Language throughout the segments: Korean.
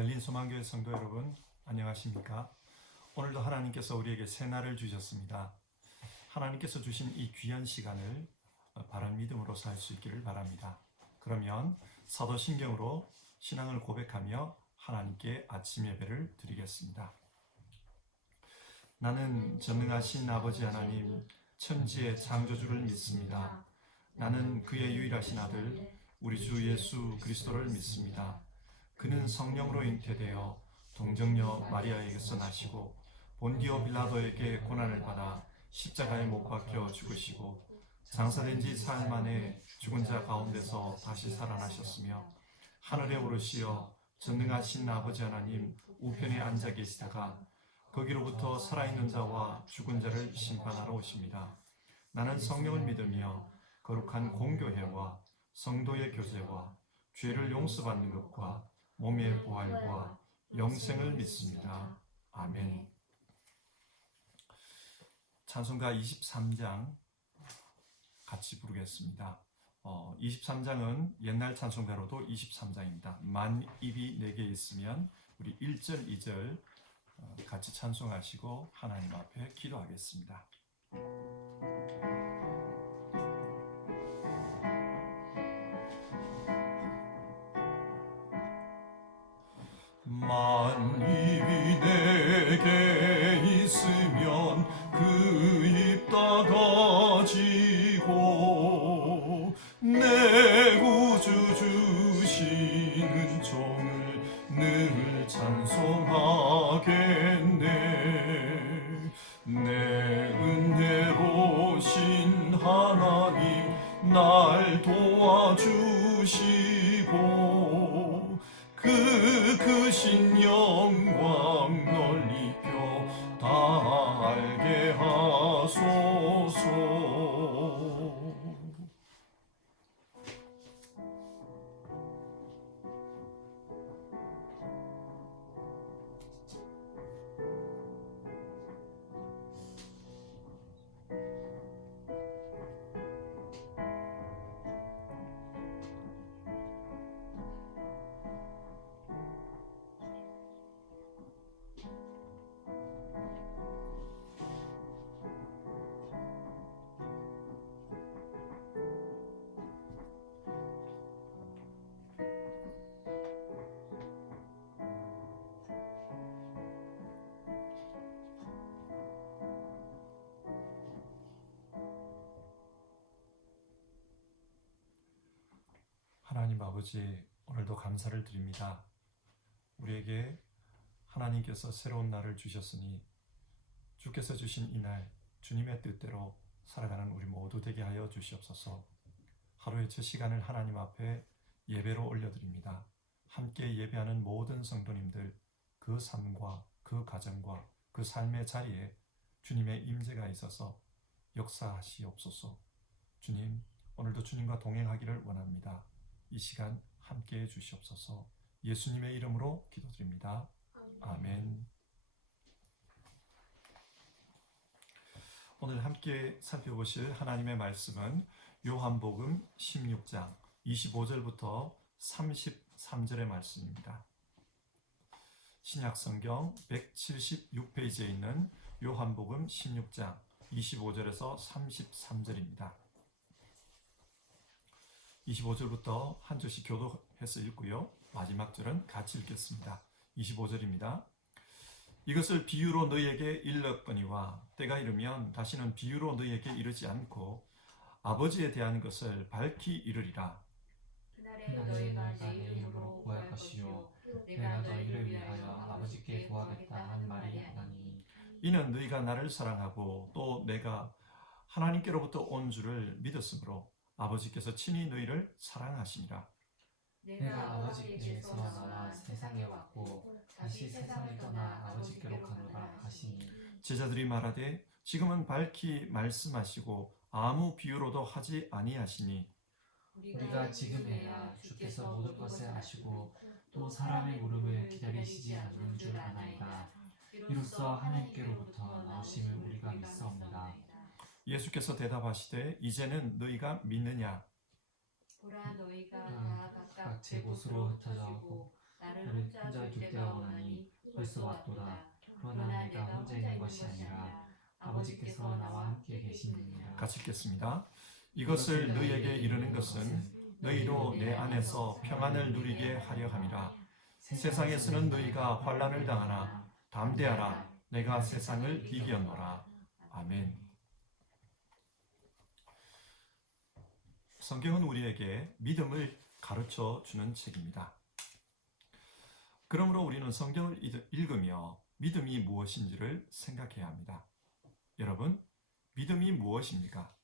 베를린 소망교회 성도 여러분, 안녕하십니까? 오늘도 하나님께서 우리에게 새 날을 주셨습니다. 하나님께서 주신 이 귀한 시간을 바른 믿음으로 살 수 있기를 바랍니다. 그러면 사도신경으로 신앙을 고백하며 하나님께 아침 예배를 드리겠습니다. 나는 전능하신 아버지 하나님, 천지의 창조주를 믿습니다. 나는 그의 유일하신 아들, 우리 주 예수 그리스도를 믿습니다. 그는 성령으로 잉태되어 동정녀 마리아에게서 나시고 본디오 빌라도에게 고난을 받아 십자가에 못 박혀 죽으시고 장사된 지 사흘 만에 죽은 자 가운데서 다시 살아나셨으며 하늘에 오르시어 전능하신 아버지 하나님 우편에 앉아 계시다가 거기로부터 살아있는 자와 죽은 자를 심판하러 오십니다. 나는 성령을 믿으며 거룩한 공교회와 성도의 교제와 죄를 용서받는 것과 몸의 부활과 영생을 믿습니다. 아멘. 찬송가 23장 같이 부르겠습니다. 23장은 옛날 찬송가로도 23장입니다. 만 입이 내게 있으면 우리 1절, 2절 같이 찬송하시고 하나님 앞에 기도하겠습니다. 만 입이 내게 있으면 그 입 다 가지고 내 구주 주시는 종을 늘 찬송하겠네. 내 은혜로신 하나님 날 도와주시고 그 크신 영광 널리 펴 다 알게 하소서. 하나님 아버지, 오늘도 감사를 드립니다. 우리에게 하나님께서 새로운 날을 주셨으니 주께서 주신 이 날 주님의 뜻대로 살아가는 우리 모두 되게 하여 주시옵소서. 하루의 첫 시간을 하나님 앞에 예배로 올려드립니다. 함께 예배하는 모든 성도님들, 그 삶과 그 가정과 그 삶의 자리에 주님의 임재가 있어서 역사하시옵소서. 주님, 오늘도 주님과 동행하기를 원합니다. 이 시간 함께해 주시옵소서. 예수님의 이름으로 기도드립니다. 아멘. 오늘 함께 살펴보실 하나님의 말씀은 요한복음 16장 25절부터 33절의 말씀입니다. 신약성경 176페이지에 있는 요한복음 16장 25절에서 33절입니다. 25절부터 한 절씩 교독해서 읽고요. 마지막 절은 같이 읽겠습니다. 25절입니다. 이것을 비유로 너희에게 일렀거니와 때가 이르면 다시는 비유로 너희에게 이르지 않고 아버지에 대한 것을 밝히 이르리라. 그날에 너희가 내 이름으로 구할 것이요 내가 너희를 위하여 아버지께 구하겠다 한 말이 아니니 이는 너희가 나를 사랑하고 또 내가 하나님께로부터 온 줄을 믿었으므로 아버지께서 친히 너희를 사랑하시니라. 내가 아버지께서 나와 세상에 왔고 다시 세상을 떠나 아버지께로 가노라 하시니 제자들이 말하되 지금은 밝히 말씀하시고 아무 비유로도 하지 아니하시니 우리가 지금에야 주께서 모든 것을 아시고 또 사람의 물음을 기다리시지 않는 줄 아나이다. 이로써 하나님께로부터 나오심을 우리가 믿사옵니다. 예수께서 대답하시되 이제는 너희가 믿느냐? 보라 너희가 다 각각 제 곳으로 흩어지고 나를 혼자 혼자 둘 때가 오나니 벌써 왔도다. 그러나 내가 혼자 있는 것이 아니라 아버지께서 나와 함께 계심이니라. 같이 읽겠습니다. 이것을 너희에게 이르는 것은 너희로 내 안에서 평안을 누리게 하려 함이라. 세상에서는 너희가 환난을 당하나 담대하라. 내가 세상을 이겼노라. 아멘. 성경은 우리에게 믿음을 가르쳐 주는 책입니다. 그러므로 우리는 성경을 읽으며 믿음이 무엇인지를 생각해야 합니다. 여러분, 믿음이 무엇입니까?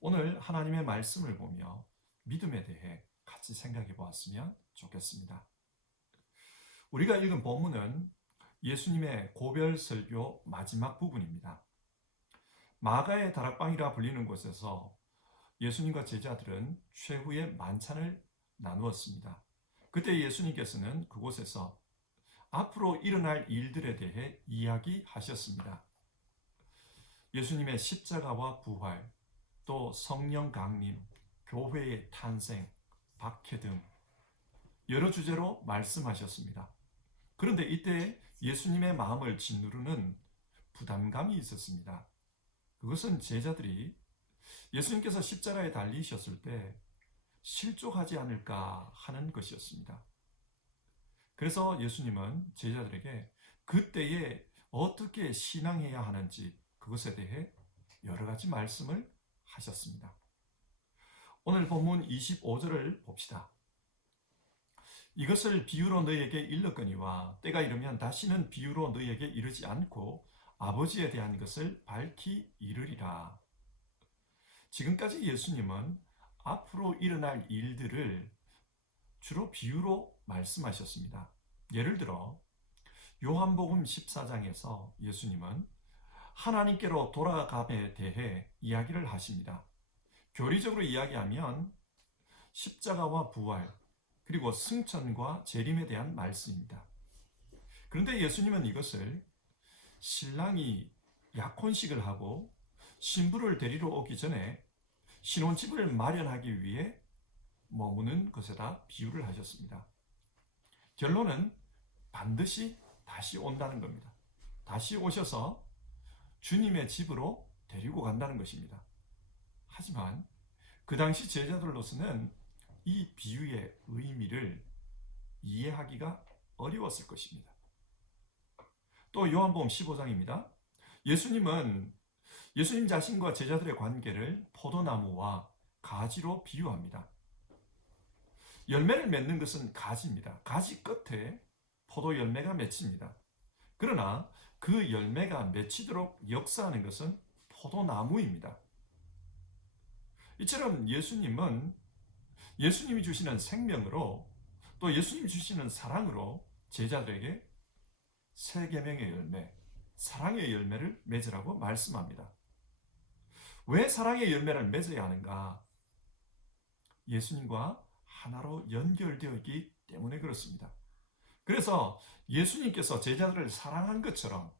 오늘 하나님의 말씀을 보며 믿음에 대해 같이 생각해 보았으면 좋겠습니다. 우리가 읽은 본문은 예수님의 고별 설교 마지막 부분입니다. 마가의 다락방이라 불리는 곳에서 예수님과 제자들은 최후의 만찬을 나누었습니다. 그때 예수님께서는 그곳에서 앞으로 일어날 일들에 대해 이야기하셨습니다. 예수님의 십자가와 부활, 또 성령 강림, 교회의 탄생, 박해 등 여러 주제로 말씀하셨습니다. 그런데 이때 예수님의 마음을 짓누르는 부담감이 있었습니다. 그것은 제자들이 예수님께서 십자가에 달리셨을 때 실족하지 않을까 하는 것이었습니다. 그래서 예수님은 제자들에게 그때에 어떻게 신앙해야 하는지 그것에 대해 여러 가지 말씀을 하셨습니다. 오늘 본문 25절을 봅시다. 이것을 비유로 너희에게 일렀거니와 때가 이르면 다시는 비유로 너희에게 이르지 않고 아버지에 대한 것을 밝히 이르리라. 지금까지 예수님은 앞으로 일어날 일들을 주로 비유로 말씀하셨습니다. 예를 들어 요한복음 14장에서 예수님은 하나님께로 돌아감에 대해 이야기를 하십니다. 교리적으로 이야기하면 십자가와 부활, 그리고 승천과 재림에 대한 말씀입니다. 그런데 예수님은 이것을 신랑이 약혼식을 하고 신부를 데리러 오기 전에 신혼집을 마련하기 위해 머무는 것에다 비유를 하셨습니다. 결론은 반드시 다시 온다는 겁니다. 다시 오셔서 주님의 집으로 데리고 간다는 것입니다. 하지만 그 당시 제자들로서는 이 비유의 의미를 이해하기가 어려웠을 것입니다. 또 요한복음 15장입니다. 예수님 자신과 제자들의 관계를 포도나무와 가지로 비유합니다. 열매를 맺는 것은 가지입니다. 가지 끝에 포도 열매가 맺힙니다. 그러나 그 열매가 맺히도록 역사하는 것은 포도나무입니다. 이처럼 예수님이 주시는 생명으로 또 예수님이 주시는 사랑으로 제자들에게 세 계명의 열매, 사랑의 열매를 맺으라고 말씀합니다. 왜 사랑의 열매를 맺어야 하는가? 예수님과 하나로 연결되어 있기 때문에 그렇습니다. 그래서 예수님께서 제자들을 사랑한 것처럼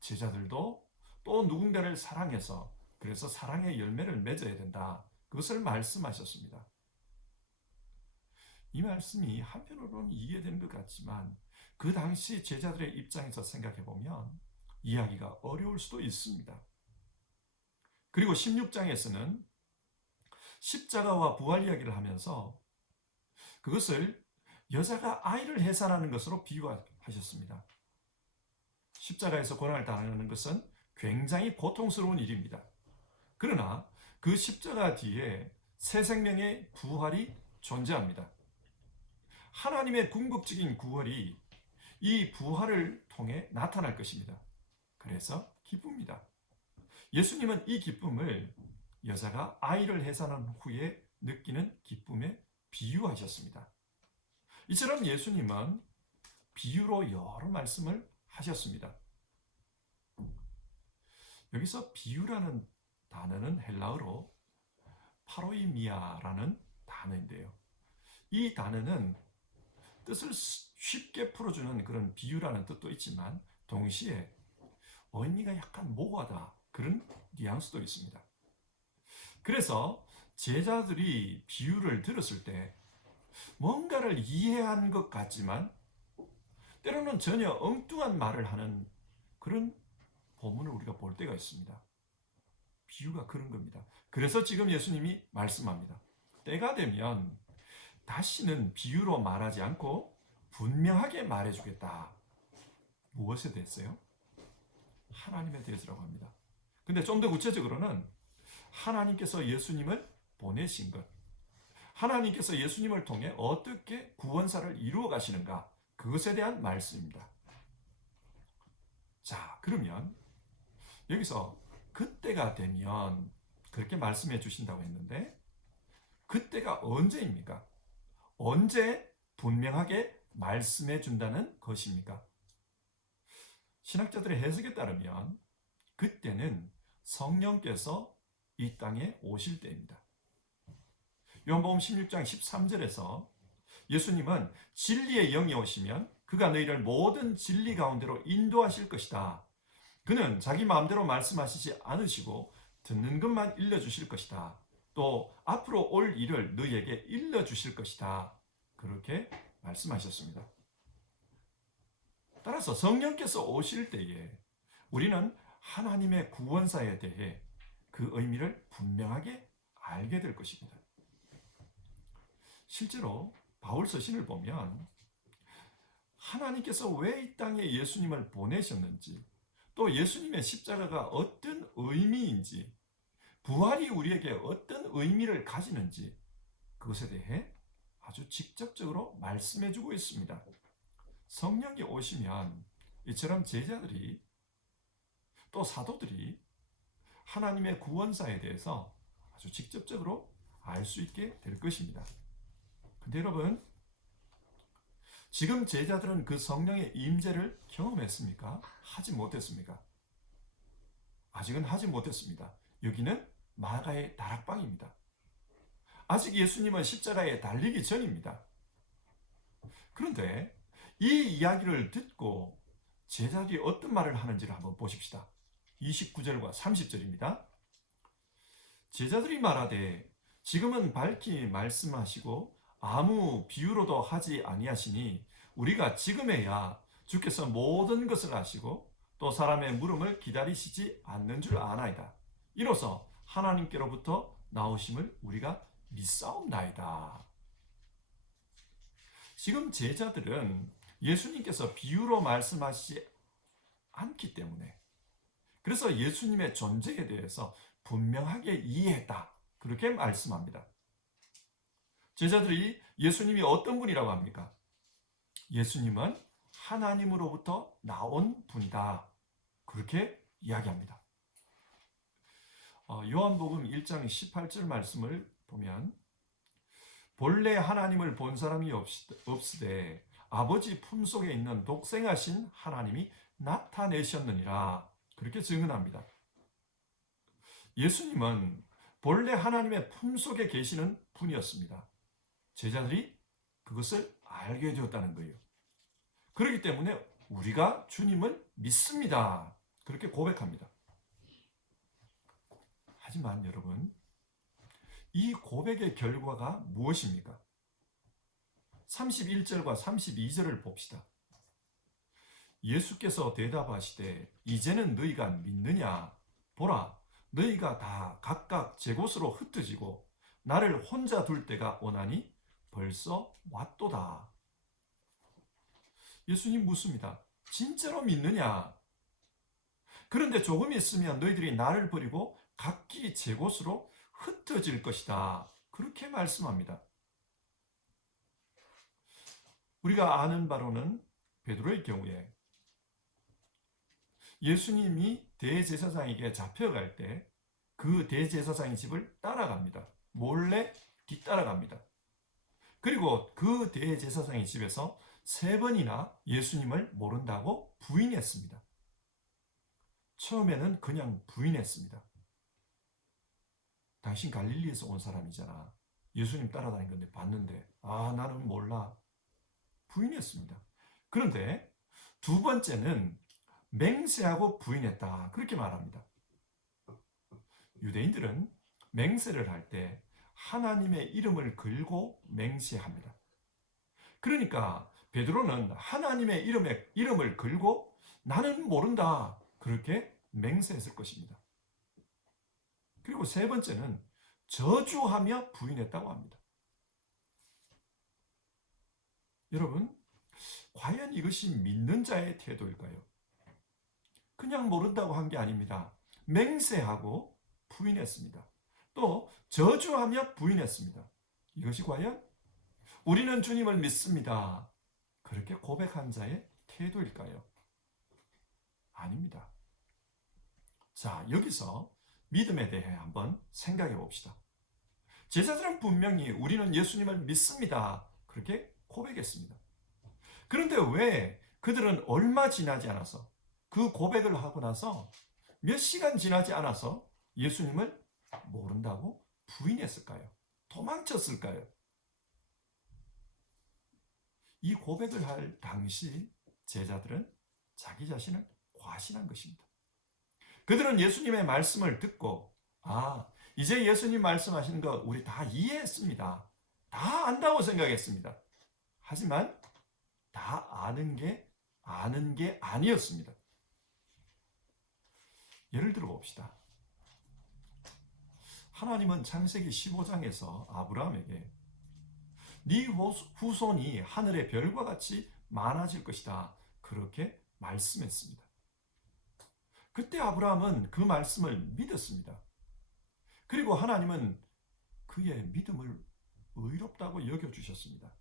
제자들도 또 누군가를 사랑해서 그래서 사랑의 열매를 맺어야 된다. 그것을 말씀하셨습니다. 이 말씀이 한편으로는 이해되는 것 같지만 그 당시 제자들의 입장에서 생각해 보면 이해하기가 어려울 수도 있습니다. 그리고 16장에서는 십자가와 부활 이야기를 하면서 그것을 여자가 아이를 해산하는 것으로 비유하셨습니다. 십자가에서 고난을 당하는 것은 굉장히 고통스러운 일입니다. 그러나 그 십자가 뒤에 새 생명의 부활이 존재합니다. 하나님의 궁극적인 구원이 이 부활을 통해 나타날 것입니다. 그래서 기쁩니다. 예수님은 이 기쁨을 여자가 아이를 해산한 후에 느끼는 기쁨에 비유하셨습니다. 이처럼 예수님은 비유로 여러 말씀을 하셨습니다. 여기서 비유라는 단어는 헬라어로 파로이미아라는 단어인데요. 이 단어는 뜻을 쉽게 풀어주는 그런 비유라는 뜻도 있지만 동시에 의미가 약간 모호하다 그런 뉘앙스도 있습니다. 그래서 제자들이 비유를 들었을 때 뭔가를 이해한 것 같지만 때로는 전혀 엉뚱한 말을 하는 그런 본문을 우리가 볼 때가 있습니다. 비유가 그런 겁니다. 그래서 지금 예수님이 말씀합니다. 때가 되면 다시는 비유로 말하지 않고 분명하게 말해주겠다. 무엇에 대해서요? 하나님에 대해서라고 합니다. 근데 좀 더 구체적으로는 하나님께서 예수님을 보내신 것, 하나님께서 예수님을 통해 어떻게 구원사를 이루어 가시는가, 그것에 대한 말씀입니다. 자, 그러면 여기서 그때가 되면 그렇게 말씀해 주신다고 했는데 그때가 언제입니까? 언제 분명하게 말씀해 준다는 것입니까? 신학자들의 해석에 따르면 그때는 성령께서 이 땅에 오실 때입니다. 요한복음 16장 13절에서 예수님은 진리의 영이 오시면 그가 너희를 모든 진리 가운데로 인도하실 것이다. 그는 자기 마음대로 말씀하시지 않으시고 듣는 것만 일러주실 것이다. 또 앞으로 올 일을 너희에게 일러주실 것이다. 그렇게 말씀하셨습니다. 따라서 성령께서 오실 때에 우리는 하나님의 구원사에 대해 그 의미를 분명하게 알게 될 것입니다. 실제로 바울 서신을 보면 하나님께서 왜 이 땅에 예수님을 보내셨는지, 또 예수님의 십자가가 어떤 의미인지, 부활이 우리에게 어떤 의미를 가지는지 그것에 대해 아주 직접적으로 말씀해 주고 있습니다. 성령이 오시면 이처럼 제자들이 또 사도들이 하나님의 구원사에 대해서 아주 직접적으로 알 수 있게 될 것입니다. 근데 여러분, 지금 제자들은 그 성령의 임재를 경험했습니까? 하지 못했습니까? 아직은 하지 못했습니다. 여기는 마가의 다락방입니다. 아직 예수님은 십자가에 달리기 전입니다. 그런데 이 이야기를 듣고 제자들이 어떤 말을 하는지를 한번 보십시다. 29절과 30절입니다. 제자들이 말하되 지금은 밝히 말씀하시고 아무 비유로도 하지 아니하시니 우리가 지금에야 주께서 모든 것을 아시고 또 사람의 물음을 기다리시지 않는 줄 아나이다. 이로써 하나님께로부터 나오심을 우리가 믿사옵나이다. 지금 제자들은 예수님께서 비유로 말씀하시지 않기 때문에, 그래서 예수님의 존재에 대해서 분명하게 이해했다. 그렇게 말씀합니다. 제자들이 예수님이 어떤 분이라고 합니까? 예수님은 하나님으로부터 나온 분이다. 그렇게 이야기합니다. 요한복음 1장 18절 말씀을 보면 본래 하나님을 본 사람이 없으되 아버지 품속에 있는 독생하신 하나님이 나타내셨느니라. 그렇게 증언합니다. 예수님은 본래 하나님의 품속에 계시는 분이었습니다. 제자들이 그것을 알게 되었다는 거예요. 그렇기 때문에 우리가 주님을 믿습니다. 그렇게 고백합니다. 하지만 여러분, 이 고백의 결과가 무엇입니까? 31절과 32절을 봅시다. 예수께서 대답하시되 이제는 너희가 믿느냐? 보라, 너희가 다 각각 제 곳으로 흩어지고 나를 혼자 둘 때가 오나니 벌써 왔도다. 예수님 묻습니다. 진짜로 믿느냐? 그런데 조금 있으면 너희들이 나를 버리고 각기 제 곳으로 흩어질 것이다. 그렇게 말씀합니다. 우리가 아는 바로는 베드로의 경우에 예수님이 대제사장에게 잡혀갈 때 그 대제사장의 집을 따라갑니다. 몰래 뒤따라갑니다. 그리고 그 대제사장의 집에서 3번이나 예수님을 모른다고 부인했습니다. 처음에는 그냥 부인했습니다. 당신 갈릴리에서 온 사람이잖아. 예수님 따라다닌 건데 봤는데 나는 몰라. 부인했습니다. 그런데 2번째는 맹세하고 부인했다. 그렇게 말합니다. 유대인들은 맹세를 할 때 하나님의 이름을 걸고 맹세합니다. 그러니까 베드로는 하나님의 이름을 걸고 나는 모른다 그렇게 맹세했을 것입니다. 그리고 세 번째는 저주하며 부인했다고 합니다. 여러분, 과연 이것이 믿는 자의 태도일까요? 그냥 모른다고 한 게 아닙니다. 맹세하고 부인했습니다. 또 저주하며 부인했습니다. 이것이 과연 우리는 주님을 믿습니다. 그렇게 고백한 자의 태도일까요? 아닙니다. 자, 여기서 믿음에 대해 한번 생각해 봅시다. 제자들은 분명히 우리는 예수님을 믿습니다. 그렇게 고백했습니다. 그런데 왜 그들은 얼마 지나지 않아서 그 고백을 하고 나서 몇 시간 지나지 않아서 예수님을 모른다고 부인했을까요? 도망쳤을까요? 이 고백을 할 당시 제자들은 자기 자신을 과신한 것입니다. 그들은 예수님의 말씀을 듣고 이제 예수님 말씀하시는 거 우리 다 이해했습니다. 다 안다고 생각했습니다. 하지만 다 아는 게 아니었습니다. 예를 들어 봅시다. 하나님은 창세기 15장에서 아브라함에게 네 후손이 하늘의 별과 같이 많아질 것이다. 그렇게 말씀했습니다. 그때 아브라함은 그 말씀을 믿었습니다. 그리고 하나님은 그의 믿음을 의롭다고 여겨주셨습니다.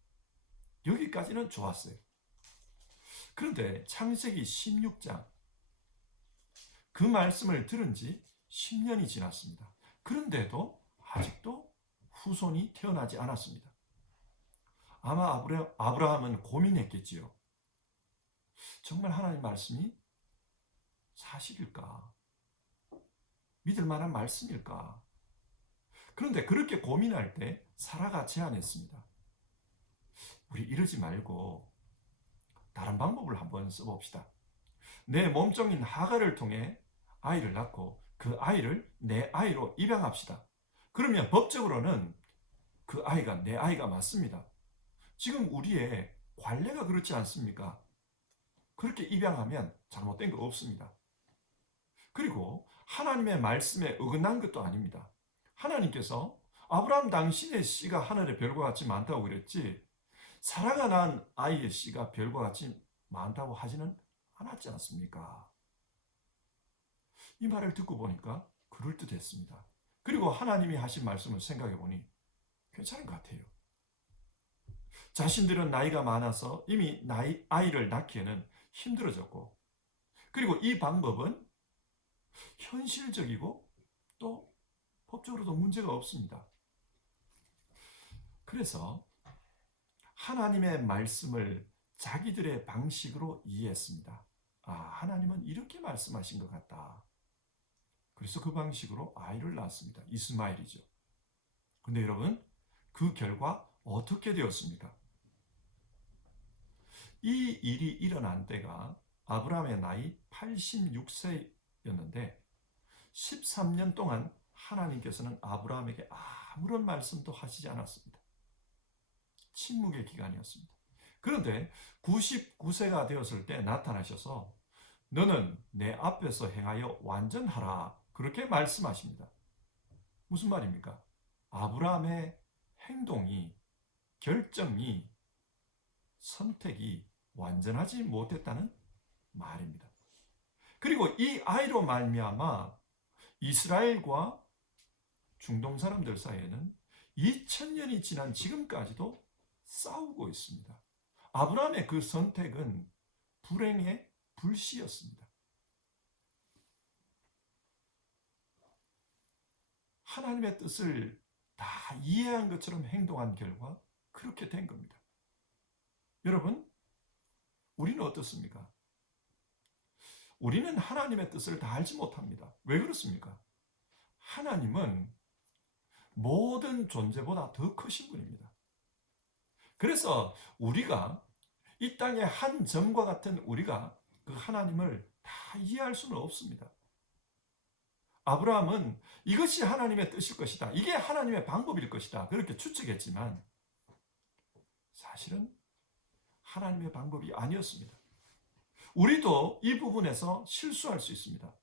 여기까지는 좋았어요. 그런데 창세기 16장 그 말씀을 들은 지 10년이 지났습니다. 그런데도 아직도 후손이 태어나지 않았습니다. 아마 아브라함은 고민했겠지요. 정말 하나님 말씀이 사실일까? 믿을 만한 말씀일까? 그런데 그렇게 고민할 때 사라가 제안했습니다. 우리 이러지 말고 다른 방법을 한번 써봅시다. 내 몸종인 하갈을 통해 아이를 낳고 그 아이를 내 아이로 입양합시다. 그러면 법적으로는 그 아이가 내 아이가 맞습니다. 지금 우리의 관례가 그렇지 않습니까? 그렇게 입양하면 잘못된 거 없습니다. 그리고 하나님의 말씀에 어긋난 것도 아닙니다. 하나님께서 아브라함 당신의 씨가 하늘의 별과 같이 많다고 그랬지 사라가 낳은 아이의 씨가 별과 같이 많다고 하지는 않았지 않습니까? 이 말을 듣고 보니까 그럴듯했습니다. 그리고 하나님이 하신 말씀을 생각해 보니 괜찮은 것 같아요. 자신들은 나이가 많아서 이미 아이를 낳기에는 힘들어졌고 그리고 이 방법은 현실적이고 또 법적으로도 문제가 없습니다. 그래서 하나님의 말씀을 자기들의 방식으로 이해했습니다. 하나님은 이렇게 말씀하신 것 같다. 그래서 그 방식으로 아이를 낳았습니다. 이스마엘이죠. 근데 여러분, 그 결과 어떻게 되었습니까? 이 일이 일어난 때가 아브라함의 나이 86세였는데 13년 동안 하나님께서는 아브라함에게 아무런 말씀도 하시지 않았습니다. 침묵의 기간이었습니다. 그런데 99세가 되었을 때 나타나셔서 너는 내 앞에서 행하여 완전하라. 그렇게 말씀하십니다. 무슨 말입니까? 아브라함의 행동이, 결정이, 선택이 완전하지 못했다는 말입니다. 그리고 이 아이로 말미암아 이스라엘과 중동 사람들 사이에는 2000년이 지난 지금까지도 싸우고 있습니다. 아브라함의 그 선택은 불행의 불씨였습니다. 하나님의 뜻을 다 이해한 것처럼 행동한 결과 그렇게 된 겁니다. 여러분, 우리는 어떻습니까? 우리는 하나님의 뜻을 다 알지 못합니다. 왜 그렇습니까? 하나님은 모든 존재보다 더 크신 분입니다. 그래서 우리가 이 땅의 한 점과 같은 우리가 그 하나님을 다 이해할 수는 없습니다. 아브라함은 이것이 하나님의 뜻일 것이다. 이게 하나님의 방법일 것이다. 그렇게 추측했지만 사실은 하나님의 방법이 아니었습니다. 우리도 이 부분에서 실수할 수 있습니다.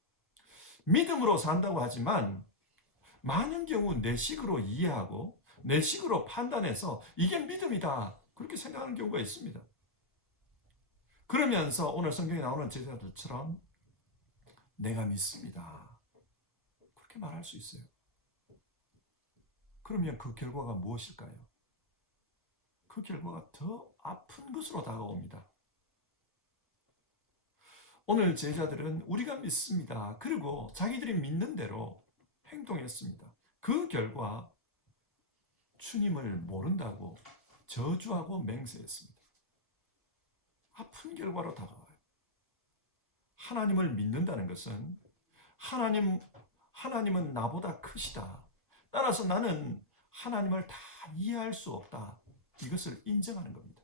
믿음으로 산다고 하지만 많은 경우 내 식으로 이해하고 내 식으로 판단해서 이게 믿음이다 그렇게 생각하는 경우가 있습니다. 그러면서 오늘 성경에 나오는 제자들처럼 내가 믿습니다 그렇게 말할 수 있어요. 그러면 그 결과가 무엇일까요? 그 결과가 더 아픈 것으로 다가옵니다. 오늘 제자들은 우리가 믿습니다. 그리고 자기들이 믿는 대로 행동했습니다. 그 결과 주님을 모른다고 저주하고 맹세했습니다. 아픈 결과로 다가와요. 하나님을 믿는다는 것은 하나님은 나보다 크시다. 따라서 나는 하나님을 다 이해할 수 없다. 이것을 인정하는 겁니다.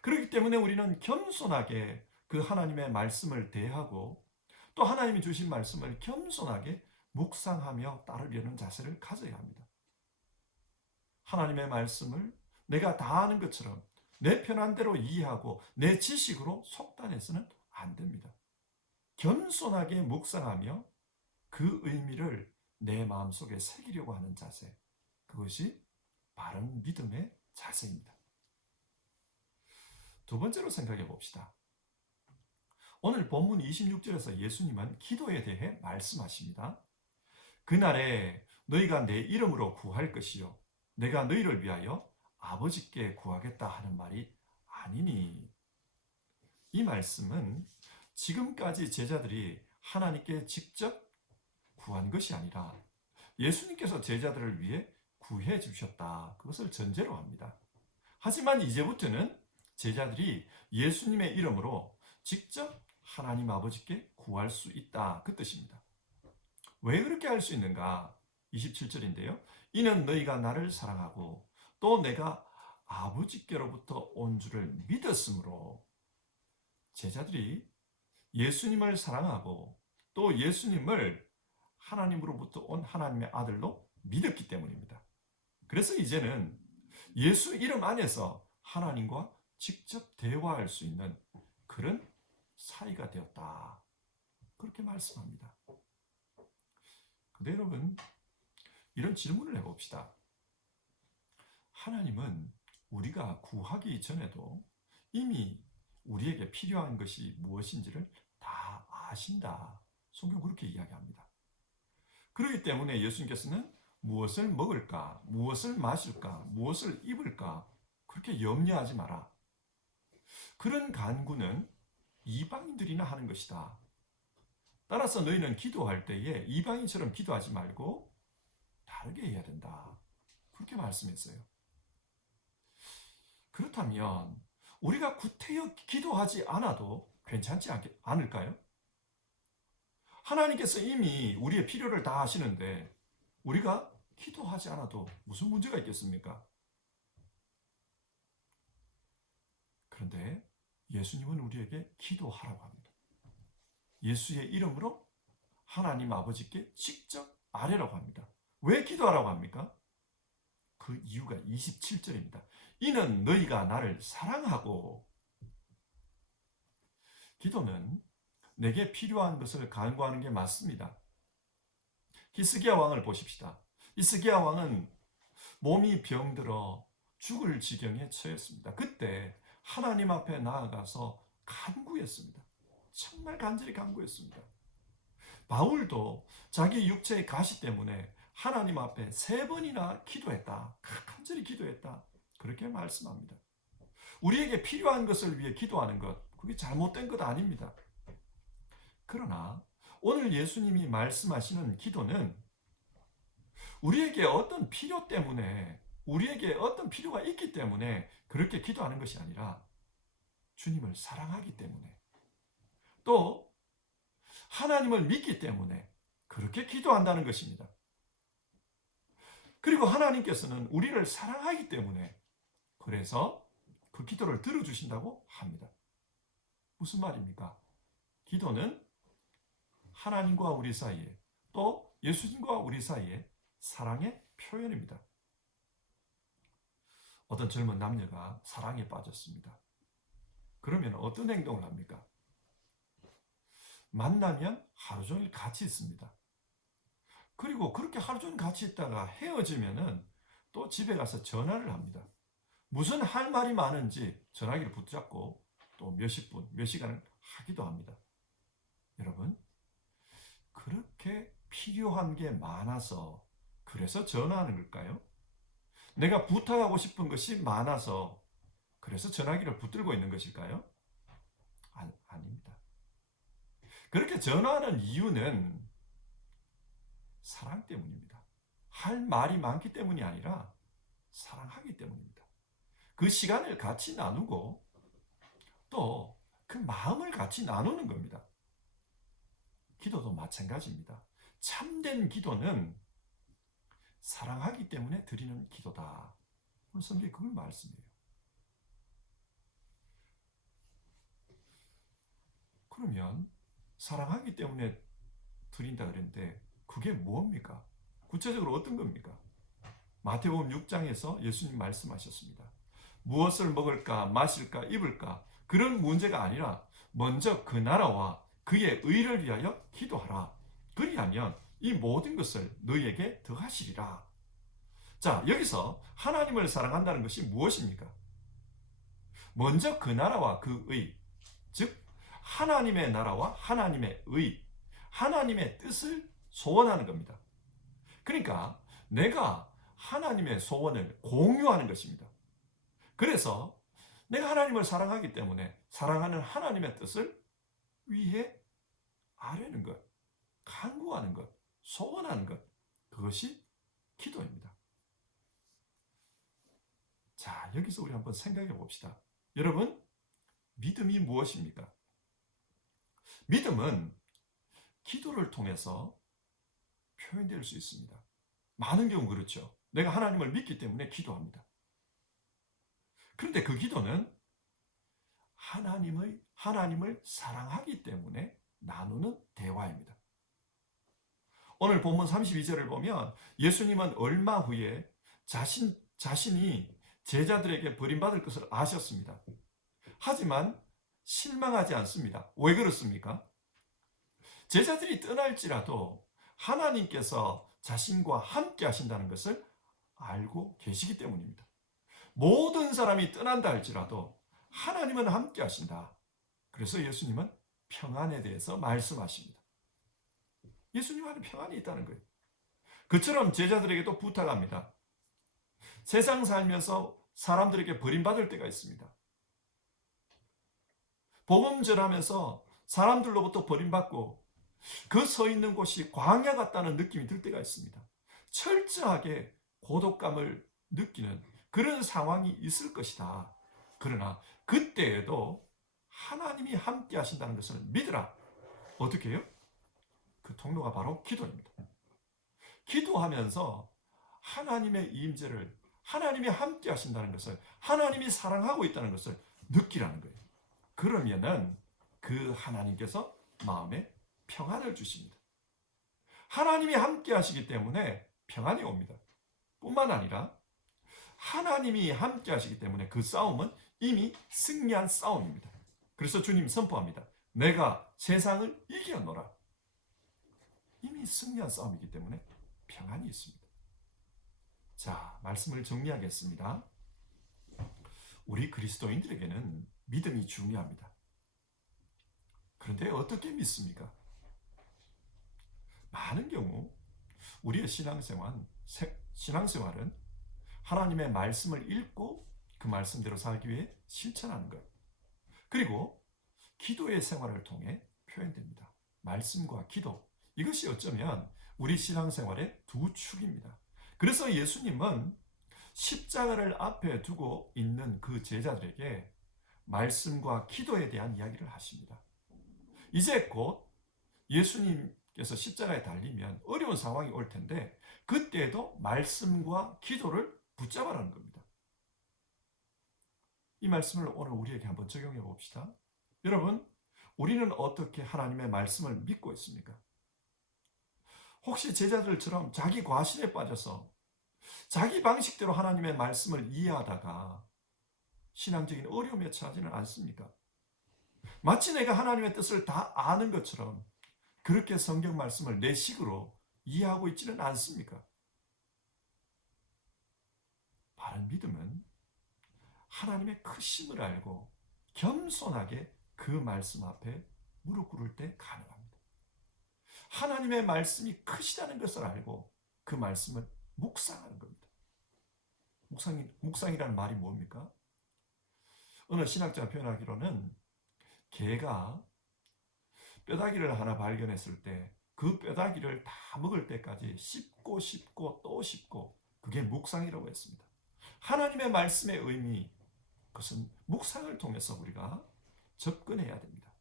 그렇기 때문에 우리는 겸손하게 그 하나님의 말씀을 대하고 또 하나님이 주신 말씀을 겸손하게 묵상하며 따르려는 자세를 가져야 합니다. 하나님의 말씀을 내가 다 아는 것처럼 내 편한 대로 이해하고 내 지식으로 속단해서는 안 됩니다. 겸손하게 묵상하며 그 의미를 내 마음속에 새기려고 하는 자세, 그것이 바른 믿음의 자세입니다. 두 번째로 생각해 봅시다. 오늘 본문 26절에서 예수님은 기도에 대해 말씀하십니다. 그날에 너희가 내 이름으로 구할 것이요 내가 너희를 위하여 아버지께 구하겠다 하는 말이 아니니. 이 말씀은 지금까지 제자들이 하나님께 직접 구한 것이 아니라 예수님께서 제자들을 위해 구해 주셨다. 그것을 전제로 합니다. 하지만 이제부터는 제자들이 예수님의 이름으로 직접 하나님 아버지께 구할 수 있다. 그 뜻입니다. 왜 그렇게 할 수 있는가? 27절인데요. 이는 너희가 나를 사랑하고 또 내가 아버지께로부터 온 줄을 믿었으므로. 제자들이 예수님을 사랑하고 또 예수님을 하나님으로부터 온 하나님의 아들로 믿었기 때문입니다. 그래서 이제는 예수 이름 안에서 하나님과 직접 대화할 수 있는 그런 사이가 되었다. 그렇게 말씀합니다. 근데 여러분, 이런 질문을 해봅시다. 하나님은 우리가 구하기 전에도 이미 우리에게 필요한 것이 무엇인지를 다 아신다. 성경 그렇게 이야기합니다. 그렇기 때문에 예수님께서는 무엇을 먹을까, 무엇을 마실까, 무엇을 입을까 그렇게 염려하지 마라. 그런 간구는 이방인들이나 하는 것이다. 따라서 너희는 기도할 때에 이방인처럼 기도하지 말고 다르게 해야 된다. 그렇게 말씀했어요. 그렇다면 우리가 구태여 기도하지 않아도 괜찮지 않을까요? 하나님께서 이미 우리의 필요를 다 아시는데 우리가 기도하지 않아도 무슨 문제가 있겠습니까? 그런데 예수님은 우리에게 기도하라고 합니다. 예수의 이름으로 하나님 아버지께 직접 아뢰라고 합니다. 왜 기도하라고 합니까? 그 이유가 27절입니다. 이는 너희가 나를 사랑하고. 기도는 내게 필요한 것을 간구하는 게 맞습니다. 히스기야 왕을 보십시다. 히스기야 왕은 몸이 병들어 죽을 지경에 처했습니다. 그때 하나님 앞에 나아가서 간구했습니다. 정말 간절히 간구했습니다. 바울도 자기 육체의 가시 때문에 하나님 앞에 3번이나 기도했다. 간절히 기도했다. 그렇게 말씀합니다. 우리에게 필요한 것을 위해 기도하는 것, 그게 잘못된 것 아닙니다. 그러나 오늘 예수님이 말씀하시는 기도는 우리에게 어떤 필요 때문에, 우리에게 어떤 필요가 있기 때문에 그렇게 기도하는 것이 아니라 주님을 사랑하기 때문에 또 하나님을 믿기 때문에 그렇게 기도한다는 것입니다. 그리고 하나님께서는 우리를 사랑하기 때문에 그래서 그 기도를 들어주신다고 합니다. 무슨 말입니까? 기도는 하나님과 우리 사이에 또 예수님과 우리 사이에 사랑의 표현입니다. 어떤 젊은 남녀가 사랑에 빠졌습니다. 그러면 어떤 행동을 합니까? 만나면 하루 종일 같이 있습니다. 그리고 그렇게 하루 종일 같이 있다가 헤어지면은 또 집에 가서 전화를 합니다. 무슨 할 말이 많은지 전화기를 붙잡고 또 몇십 분, 몇 시간을 하기도 합니다. 여러분, 그렇게 필요한 게 많아서 그래서 전화하는 걸까요? 내가 부탁하고 싶은 것이 많아서 그래서 전화기를 붙들고 있는 것일까요? 아닙니다. 그렇게 전화하는 이유는 사랑 때문입니다. 할 말이 많기 때문이 아니라 사랑하기 때문입니다. 그 시간을 같이 나누고 또 그 마음을 같이 나누는 겁니다. 기도도 마찬가지입니다. 참된 기도는 사랑하기 때문에 드리는 기도다. 오늘 성경이 그걸 말씀해요. 그러면 사랑하기 때문에 드린다 그랬는데 그게 뭡니까? 구체적으로 어떤 겁니까? 마태복음 6장에서 예수님 말씀하셨습니다. 무엇을 먹을까, 마실까, 입을까 그런 문제가 아니라 먼저 그 나라와 그의 의를 위하여 기도하라. 그리하면 이 모든 것을 너희에게 더하시리라. 자, 여기서 하나님을 사랑한다는 것이 무엇입니까? 먼저 그 나라와 그 의, 즉 하나님의 나라와 하나님의 의, 하나님의 뜻을 소원하는 겁니다. 그러니까 내가 하나님의 소원을 공유하는 것입니다. 그래서 내가 하나님을 사랑하기 때문에 사랑하는 하나님의 뜻을 위해 아뢰는 것, 간구하는 것, 소원하는 것, 그것이 기도입니다. 자, 여기서 우리 한번 생각해 봅시다. 여러분, 믿음이 무엇입니까? 믿음은 기도를 통해서 표현될 수 있습니다. 많은 경우 그렇죠. 내가 하나님을 믿기 때문에 기도합니다. 그런데 그 기도는 하나님을 사랑하기 때문에 나누는 대화입니다. 오늘 본문 32절을 보면 예수님은 얼마 후에 자신이 제자들에게 버림받을 것을 아셨습니다. 하지만 실망하지 않습니다. 왜 그렇습니까? 제자들이 떠날지라도 하나님께서 자신과 함께 하신다는 것을 알고 계시기 때문입니다. 모든 사람이 떠난다 할지라도 하나님은 함께 하신다. 그래서 예수님은 평안에 대해서 말씀하십니다. 예수님 안에 평안이 있다는 거예요. 그처럼 제자들에게도 부탁합니다. 세상 살면서 사람들에게 버림받을 때가 있습니다. 복음 전하면서 사람들로부터 버림받고 그 서 있는 곳이 광야 같다는 느낌이 들 때가 있습니다. 철저하게 고독감을 느끼는 그런 상황이 있을 것이다. 그러나 그때에도 하나님이 함께 하신다는 것을 믿으라. 어떻게 해요? 그 통로가 바로 기도입니다. 기도하면서 하나님의 임재를, 하나님이 함께 하신다는 것을, 하나님이 사랑하고 있다는 것을 느끼라는 거예요. 그러면은 그 하나님께서 마음에 평안을 주십니다. 하나님이 함께 하시기 때문에 평안이 옵니다. 뿐만 아니라 하나님이 함께 하시기 때문에 그 싸움은 이미 승리한 싸움입니다. 그래서 주님 선포합니다. 내가 세상을 이겨노라. 이미 승리한 싸움이기 때문에 평안이 있습니다. 자, 말씀을 정리하겠습니다. 우리 그리스도인들에게는 믿음이 중요합니다. 그런데 어떻게 믿습니까? 많은 경우 우리의 신앙생활은 하나님의 말씀을 읽고 그 말씀대로 살기 위해 실천하는 것. 그리고 기도의 생활을 통해 표현됩니다. 말씀과 기도. 이것이 어쩌면 우리 신앙생활의 두 축입니다. 그래서 예수님은 십자가를 앞에 두고 있는 그 제자들에게 말씀과 기도에 대한 이야기를 하십니다. 이제 곧 예수님께서 십자가에 달리면 어려운 상황이 올 텐데 그때도 말씀과 기도를 붙잡아라는 겁니다. 이 말씀을 오늘 우리에게 한번 적용해 봅시다. 여러분, 우리는 어떻게 하나님의 말씀을 믿고 있습니까? 혹시 제자들처럼 자기 과신에 빠져서 자기 방식대로 하나님의 말씀을 이해하다가 신앙적인 어려움에 처하지는 않습니까? 마치 내가 하나님의 뜻을 다 아는 것처럼 그렇게 성경 말씀을 내 식으로 이해하고 있지는 않습니까? 바른 믿음은 하나님의 크심을 알고 겸손하게 그 말씀 앞에 무릎 꿇을 때 가능합니다. 하나님의 말씀이 크시다는 것을 알고 그 말씀을 묵상하는 겁니다. 묵상이라는 말이 뭡니까? 어느 신학자가 표현하기로는 개가 뼈다귀를 하나 발견했을 때 그 뼈다귀를 다 먹을 때까지 씹고 또 씹고, 그게 묵상이라고 했습니다. 하나님의 말씀의 의미, 그것은 묵상을 통해서 우리가 접근해야 됩니다.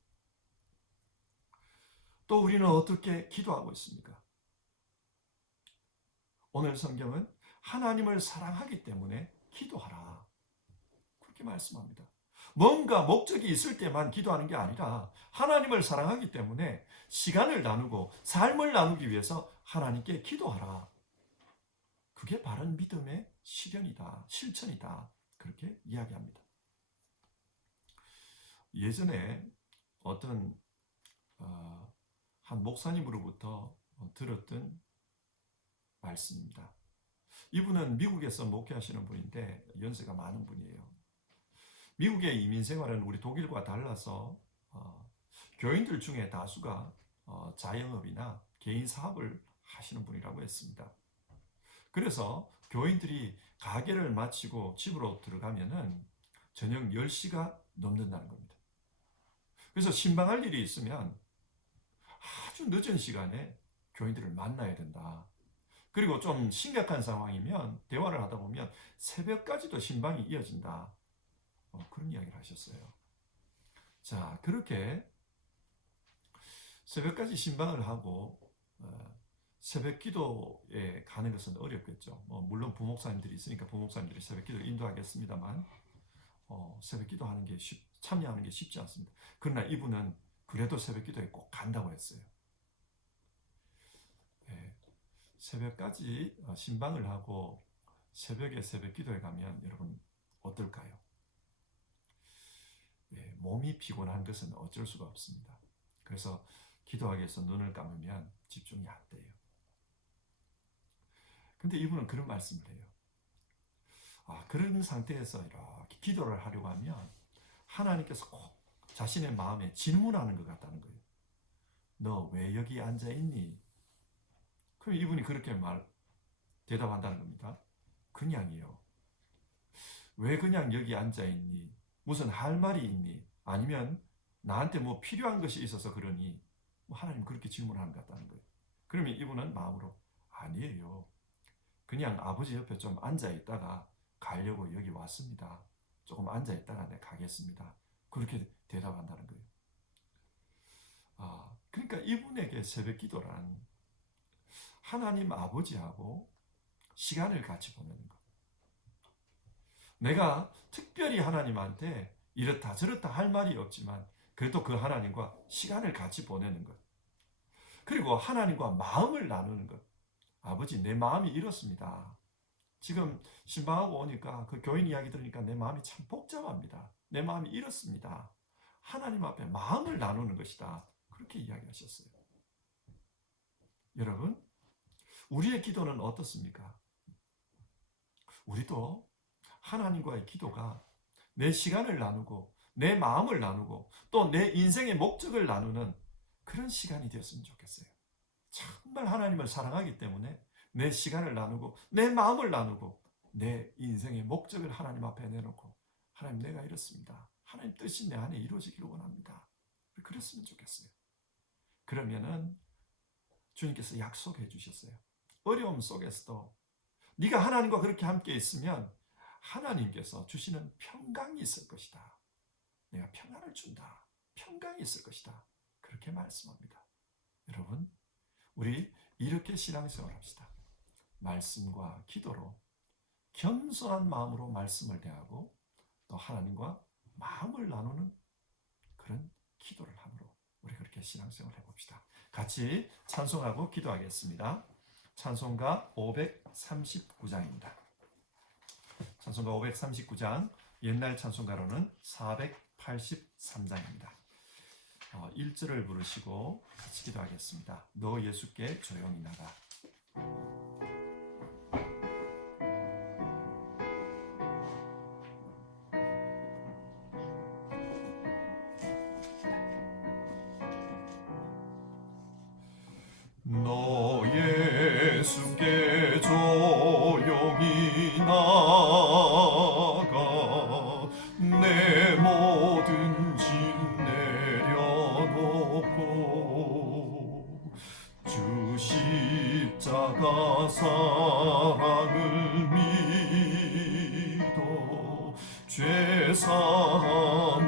또 우리는 어떻게 기도하고 있습니까? 오늘 성경은 하나님을 사랑하기 때문에 기도하라, 그렇게 말씀합니다. 뭔가 목적이 있을 때만 기도하는 게 아니라 하나님을 사랑하기 때문에 시간을 나누고 삶을 나누기 위해서 하나님께 기도하라. 그게 바른 믿음의 실현이다, 실천이다, 그렇게 이야기합니다. 예전에 어떤 한 목사님으로부터 들었던 말씀입니다. 이분은 미국에서 목회하시는 분인데 연세가 많은 분이에요. 미국의 이민 생활은 우리 독일과 달라서 교인들 중에 다수가 자영업이나 개인 사업을 하시는 분이라고 했습니다. 그래서 교인들이 가게를 마치고 집으로 들어가면은 저녁 10시가 넘는다는 겁니다. 그래서 신방할 일이 있으면 아주 늦은 시간에 교인들을 만나야 된다. 그리고 좀 심각한 상황이면 대화를 하다 보면 새벽까지도 신방이 이어진다. 그런 이야기를 하셨어요. 자, 그렇게 새벽까지 신방을 하고 새벽 기도에 가는 것은 어렵겠죠. 물론 부목사님들이 있으니까 부목사님들이 새벽 기도를 인도하겠습니다만 새벽 기도하는 게 참여하는 게 쉽지 않습니다. 그러나 이분은 그래도 새벽 기도에 꼭 간다고 했어요. 네, 새벽까지 신방을 하고 새벽에 새벽 기도에 가면 여러분 어떨까요? 네, 몸이 피곤한 것은 어쩔 수가 없습니다. 그래서 기도하기 위해서 눈을 감으면 집중이 안 돼요. 근데 이분은 그런 말씀을 해요. 그런 상태에서 이렇게 기도를 하려고 하면 하나님께서 꼭 자신의 마음에 질문하는 것 같다는 거예요. 너 왜 여기 앉아 있니? 그럼 이분이 그렇게 대답한다는 겁니다. 그냥이요. 왜 그냥 여기 앉아 있니? 무슨 할 말이 있니? 아니면 나한테 뭐 필요한 것이 있어서 그러니? 하나님 그렇게 질문하는 것 같다는 거예요. 그러면 이분은 마음으로 아니에요. 그냥 아버지 옆에 좀 앉아 있다가 가려고 여기 왔습니다. 조금 앉아 있다가 내가 가겠습니다. 그렇게 대답한다는 거예요. 그러니까 이분에게 새벽 기도란 하나님 아버지하고 시간을 같이 보내는 것. 내가 특별히 하나님한테 이렇다 저렇다 할 말이 없지만 그래도 그 하나님과 시간을 같이 보내는 것. 그리고 하나님과 마음을 나누는 것. 아버지, 내 마음이 이렇습니다. 지금 신방하고 오니까 그 교인 이야기 들으니까 내 마음이 참 복잡합니다. 내 마음이 이렇습니다. 하나님 앞에 마음을 나누는 것이다. 그렇게 이야기하셨어요. 여러분, 우리의 기도는 어떻습니까? 우리도 하나님과의 기도가 내 시간을 나누고 내 마음을 나누고 또 내 인생의 목적을 나누는 그런 시간이 되었으면 좋겠어요. 정말 하나님을 사랑하기 때문에 내 시간을 나누고 내 마음을 나누고 내 인생의 목적을 하나님 앞에 내놓고 하나님 내가 이렇습니다. 하나님 뜻이 내 안에 이루어지기를 원합니다. 그랬으면 좋겠어요. 그러면은 주님께서 약속해 주셨어요. 어려움 속에서도 네가 하나님과 그렇게 함께 있으면 하나님께서 주시는 평강이 있을 것이다. 내가 평안을 준다. 평강이 있을 것이다. 그렇게 말씀합니다. 여러분, 우리 이렇게 신앙생활 합시다. 말씀과 기도로 겸손한 마음으로 말씀을 대하고 또 하나님과 마음을 나누는 그런 기도를 함으로 우리 그렇게 신앙생활 해봅시다. 같이 찬송하고 기도하겠습니다. 찬송가 539장입니다. 찬송가 539장, 옛날 찬송가로는 483장입니다. 1절을 부르시고 같이 기도하겠습니다. 너 예수께 조용히 나가. 너 예수께 조용히 나가 내 모든 짐 내려놓고 주 십자가 사랑을 믿어 죄사함을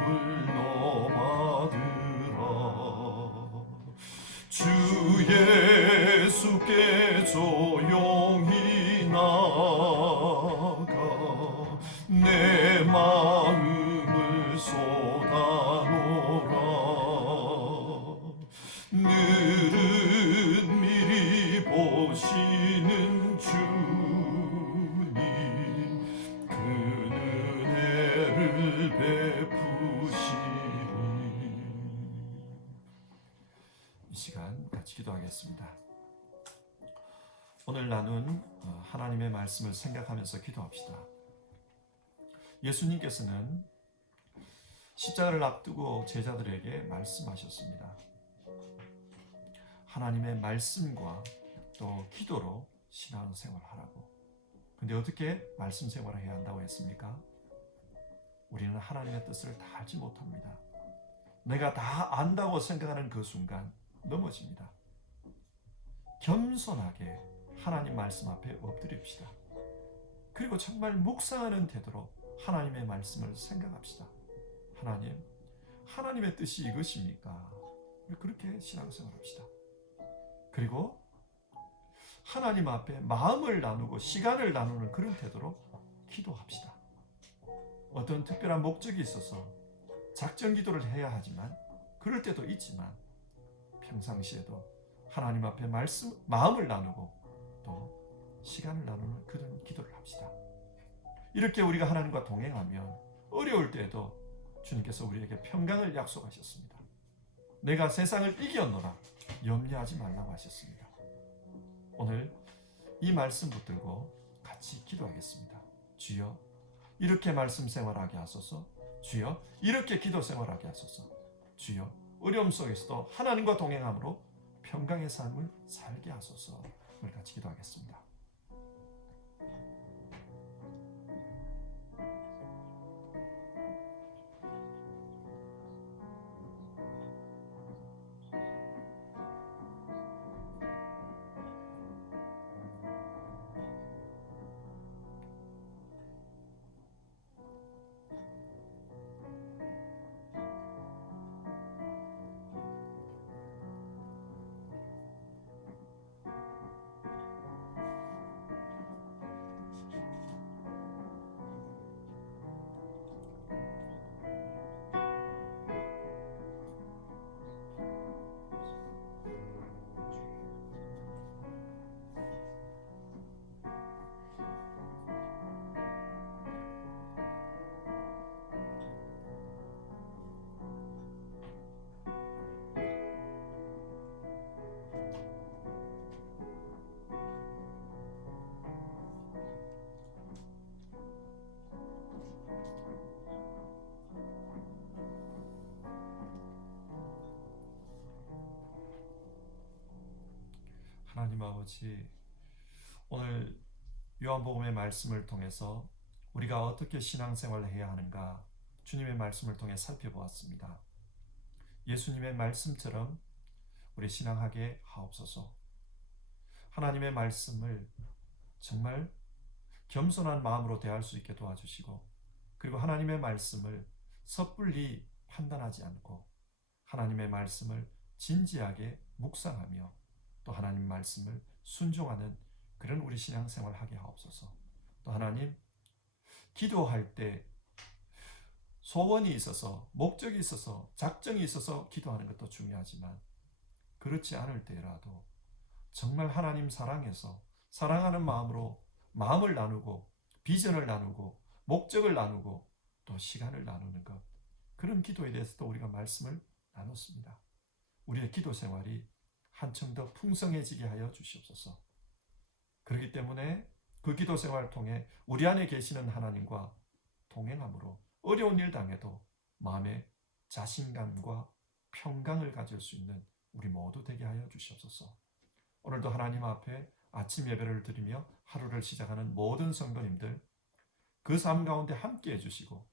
너 받으라. 주 예수께 조용히 나가 내 마음을 쏟아놓으라. 늘은 미리 보시는 주님 그 은혜를 베푸시니. 이 시간 같이 기도하겠습니다. 오늘 나눈 하나님의 말씀을 생각하면서 기도합시다. 예수님께서는 십자가를 앞두고 제자들에게 말씀하셨습니다. 하나님의 말씀과 또 기도로 신앙생활하라고. 근데 어떻게 말씀 생활을 해야 한다고 했습니까? 우리는 하나님의 뜻을 다 알지 못합니다. 내가 다 안다고 생각하는 그 순간 넘어집니다. 겸손하게 하나님 말씀 앞에 엎드립시다. 그리고 정말 묵상하는 태도로 하나님의 말씀을 생각합시다. 하나님의 뜻이 이것입니까? 그렇게 신앙생활합시다. 그리고 하나님 앞에 마음을 나누고 시간을 나누는 그런 태도로 기도합시다. 어떤 특별한 목적이 있어서 작전 기도를 해야 하지만 그럴 때도 있지만 평상시에도 하나님 앞에 마음을 나누고 또 시간을 나누는 그런 기도를 합시다. 이렇게 우리가 하나님과 동행하면 어려울 때에도 주님께서 우리에게 평강을 약속하셨습니다. 내가 세상을 이겼노라 염려하지 말라고 하셨습니다. 오늘 이 말씀 붙들고 같이 기도하겠습니다. 주여 이렇게 말씀 생활하게 하소서. 주여 이렇게 기도 생활하게 하소서. 주여 어려움 속에서도 하나님과 동행함으로 평강의 삶을 살게 하소서. 우리 같이 기도하겠습니다. 하나님 아버지, 오늘 요한복음의 말씀을 통해서 우리가 어떻게 신앙생활을 해야 하는가 주님의 말씀을 통해 살펴보았습니다. 예수님의 말씀처럼 우리 신앙하게 하옵소서. 하나님의 말씀을 정말 겸손한 마음으로 대할 수 있게 도와주시고, 그리고 하나님의 말씀을 섣불리 판단하지 않고 하나님의 말씀을 진지하게 묵상하며 또 하나님 말씀을 순종하는 그런 우리 신앙생활 하게 하옵소서. 또 하나님, 기도할 때 소원이 있어서, 목적이 있어서, 작정이 있어서 기도하는 것도 중요하지만 그렇지 않을 때라도 정말 하나님 사랑해서 사랑하는 마음으로 마음을 나누고 비전을 나누고 목적을 나누고 또 시간을 나누는 것, 그런 기도에 대해서도 우리가 말씀을 나눴습니다. 우리의 기도 생활이 한층 더 풍성해지게 하여 주시옵소서. 그렇기 때문에 그 기도 생활을 통해 우리 안에 계시는 하나님과 동행함으로 어려운 일 당해도 마음에 자신감과 평강을 가질 수 있는 우리 모두 되게 하여 주시옵소서. 오늘도 하나님 앞에 아침 예배를 드리며 하루를 시작하는 모든 성도님들, 그 삶 가운데 함께 해주시고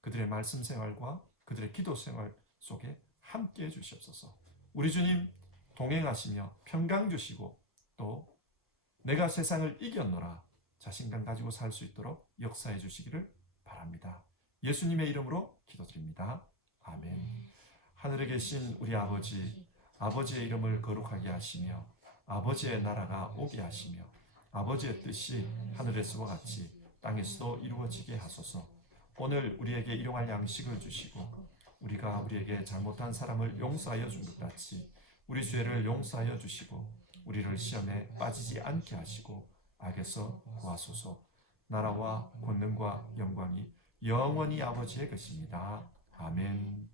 그들의 말씀 생활과 그들의 기도 생활 속에 함께 해주시옵소서. 우리 주님 동행하시며 평강 주시고 또 내가 세상을 이겼노라 자신감 가지고 살 수 있도록 역사해 주시기를 바랍니다. 예수님의 이름으로 기도드립니다. 아멘. 하늘에 계신 우리 아버지, 아버지의 이름을 거룩하게 하시며 아버지의 나라가 오게 하시며 아버지의 뜻이 하늘에서와 같이 땅에서도 이루어지게 하소서. 오늘 우리에게 일용할 양식을 주시고 우리가 우리에게 잘못한 사람을 용서하여 준 것 같이 우리 죄를 용서하여 주시고 우리를 시험에 빠지지 않게 하시고 악에서 구하소서. 나라와 권능과 영광이 영원히 아버지의 것입니다. 아멘.